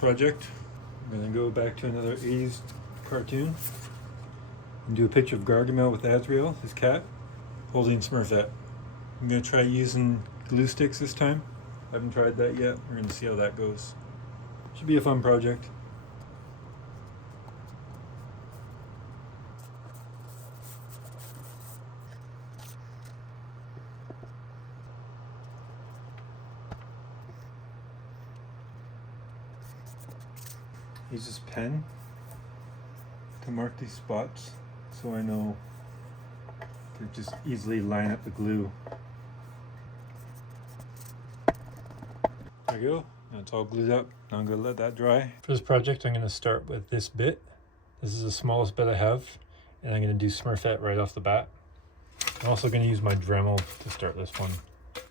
project. I'm going to go back to another 80s cartoon and do a picture of Gargamel with Asreal, his cat, holding Smurfette. I'm going to try using glue sticks this time. I haven't tried that yet. We're going to see how that goes. Should be a fun project. Use this pen to mark these spots so I know to just easily line up the glue. There we go. Now it's all glued up. Now I'm going to let that dry. For this project I'm going to start with this bit. This is the smallest bit I have, and I'm going to do Smurfette right off the bat. I'm also going to use my Dremel to start this one. If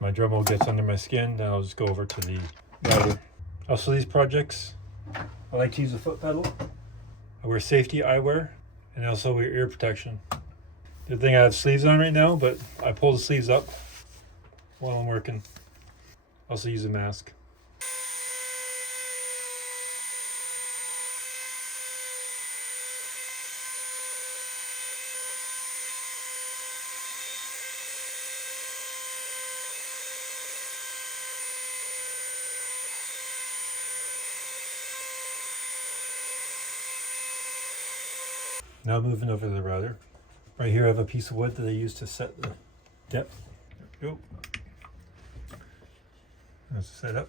my Dremel gets under my skin, then I'll just go over to the router. Also, these projects, I like to use a foot pedal. I wear safety eyewear, and I also wear ear protection. Good thing I have sleeves on right now, but I pull the sleeves up while I'm working. Also use a mask. Now moving over to the router. Right here I have a piece of wood that I use to set the depth. There we go. That's set up.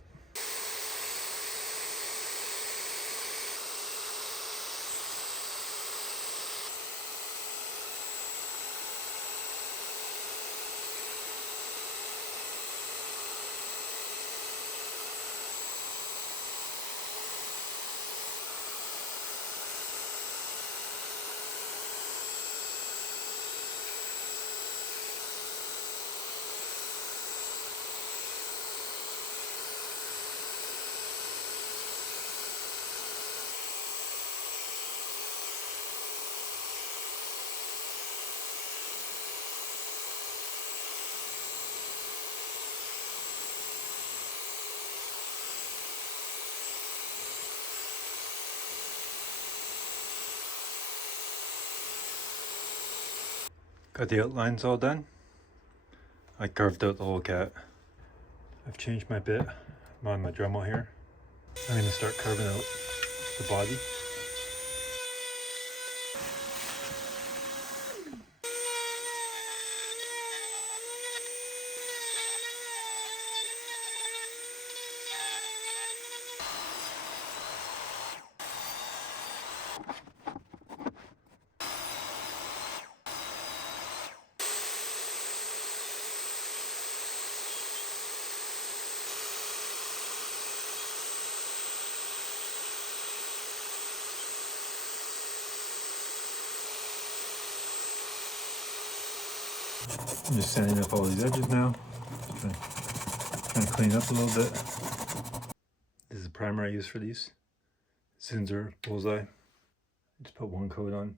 Got the outlines all done. I carved out the whole cat. I've changed my bit. I'm on my Dremel here. I'm going to start carving out the body. I'm just sanding up all these edges now. Trying to clean up a little bit. This is the primer I use for these. Zinsser bullseye. Just put one coat on.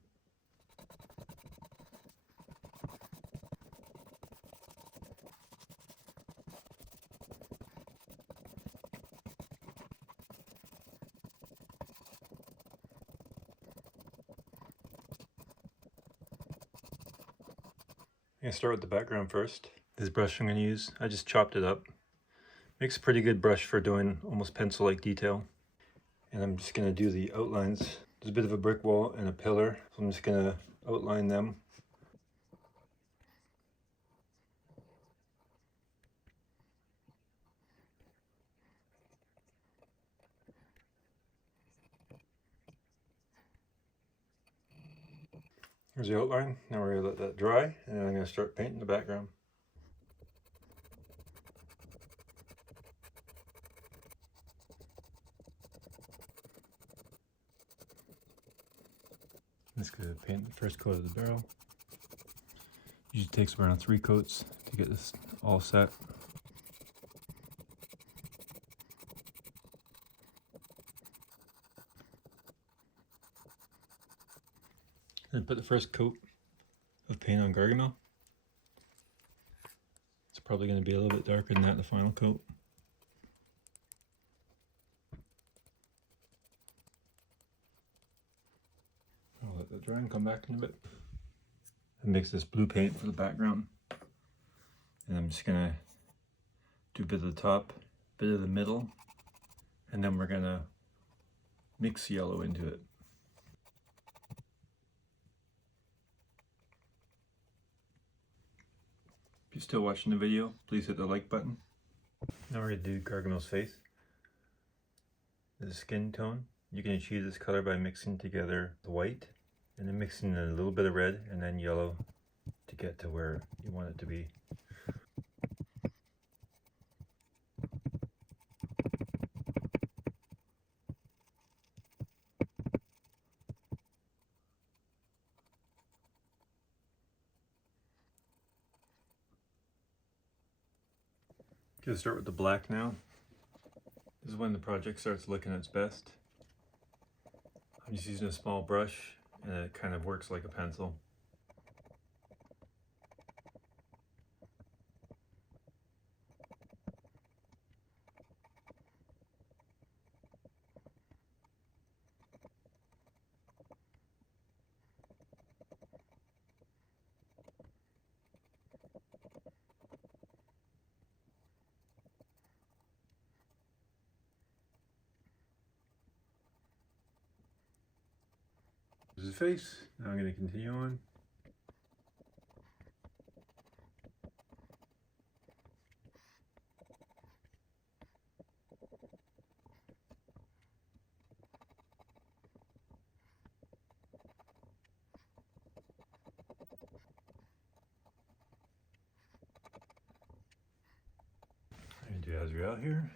I'm going to start with the background first. This brush I'm going to use, I just chopped it up. Makes a pretty good brush for doing almost pencil-like detail. And I'm just going to do the outlines. There's a bit of a brick wall and a pillar, so I'm just going to outline them. Here's the outline. Now we're going to let that dry, and then I'm going to start painting the background. I'm just going to paint the first coat of the barrel. Usually takes around 3 coats to get this all set. And put the first coat of paint on Gargamel. It's probably going to be a little bit darker than that, the final coat. that dry and come back in a bit. I mix this blue paint for the background. And I'm just gonna do a bit of the top, a bit of the middle, and then we're gonna mix yellow into it. If you're still watching the video, please hit the like button. Now we're gonna do Gargamel's face. The skin tone. You can achieve this color by mixing together the white and then mixing in a little bit of red and then yellow to get to where you want it to be. Gonna start with the black now. This is when the project starts looking its best. I'm just using a small brush and it kind of works like a pencil. This is his face. Now I'm going to continue on. I'm going to do Asreal here.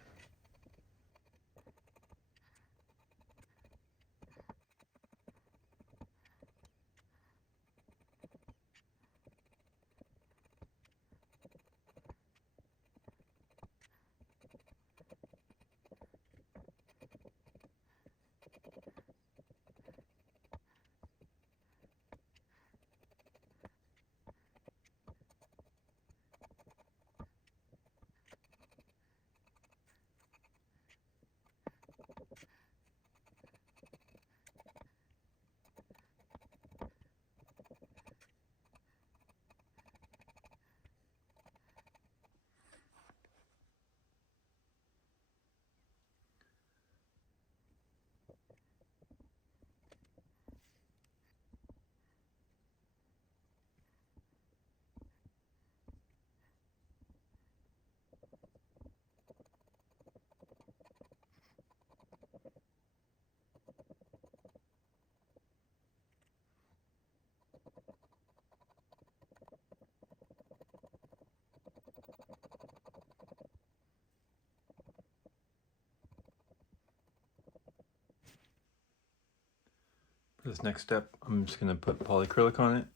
For this next step, I'm just going to put polyacrylic on it.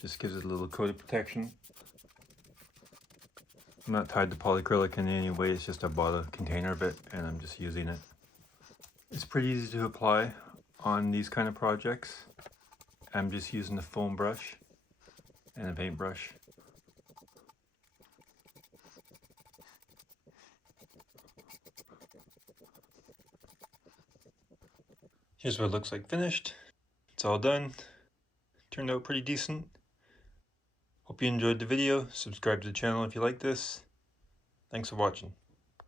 Just gives it a little coat of protection. I'm not tied to polyacrylic in any way, it's just I bought a container of it and I'm just using it. It's pretty easy to apply on these kind of projects. I'm just using a foam brush and a paintbrush. Here's what it looks like finished. It's all done. Turned out pretty decent. Hope you enjoyed the video. Subscribe to the channel if you like this. Thanks for watching.